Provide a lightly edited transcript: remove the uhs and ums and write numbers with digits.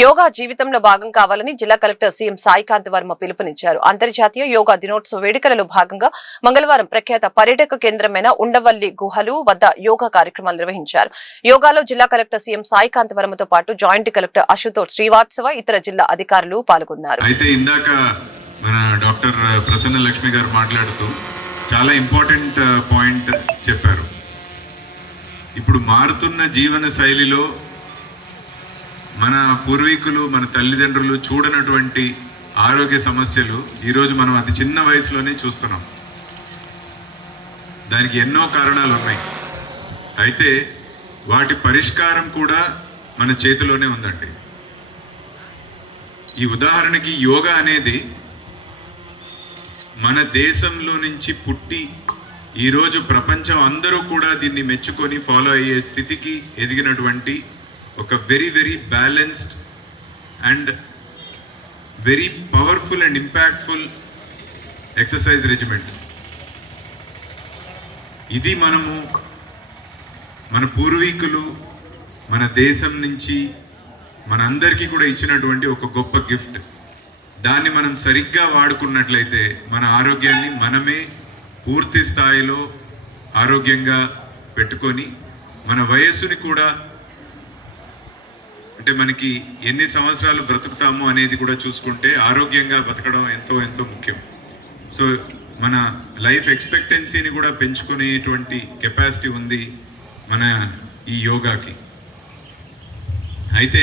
యోగా జీవితంలో భాగం కావాలని జిల్లా కలెక్టర్ సీఎం సాయికాంత్ వర్మ పిలుపునిచ్చారు. అంతర్జాతీయ యోగా దినోత్సవ వేడుకలలో భాగంగా మంగళవారం ప్రఖ్యాత పర్యాటక కేంద్రమైన ఉండవల్లి గుహలు వద్ద యోగా కార్యక్రమాలు నిర్వహించారు. యోగాలో జిల్లా కలెక్టర్ సీఎం సాయికాంత్ వర్మతో పాటు జాయింట్ కలెక్టర్ అశుతోష్ శ్రీవాత్సవ ఇతర జిల్లా అధికారులు పాల్గొన్నారు. అయితే ఇందాక మన డాక్టర్ ప్రసన్న లక్ష్మి గారు మాట్లాడుతూ చాలా ఇంపార్టెంట్ పాయింట్ చెప్పారు. ఇప్పుడు మారుతున్న జీవన శైలిలో మన పూర్వీకులు మన తల్లిదండ్రులు చూడనటువంటి ఆరోగ్య సమస్యలు ఈరోజు మనం అతి చిన్న వయసులోనే చూస్తున్నాం. దానికి ఎన్నో కారణాలు ఉన్నాయి. అయితే వాటి పరిష్కారం కూడా మన చేతిలోనే ఉందండి. ఈ ఉదాహరణకి యోగా అనేది మన దేశంలో నుంచి పుట్టి ఈరోజు ప్రపంచం అందరూ కూడా దీన్ని మెచ్చుకొని ఫాలో అయ్యే స్థితికి ఎదిగినటువంటి ఒక very very balanced and very powerful and impactful exercise regiment. ఇది మన పూర్వీకులు మన దేశం నుంచి మనందరికీ కూడా ఇచ్చినటువంటి ఒక గొప్ప గిఫ్ట్. దాన్ని మనం సరిగ్గా వాడుకున్నట్లయితే మన ఆరోగ్యాన్ని మనమే పూర్తి స్థాయిలో ఆరోగ్యంగా పెట్టుకొని మన వయస్సుని కూడా, అంటే మనకి ఎన్ని సంవత్సరాలు బ్రతుకుతాము అనేది కూడా చూసుకుంటే ఆరోగ్యంగా బతకడం ఎంతో ఎంతో ముఖ్యం. సో మన లైఫ్ ఎక్స్పెక్టెన్సీని కూడా పెంచుకునేటువంటి కెపాసిటీ ఉంది మన ఈ యోగాకి. అయితే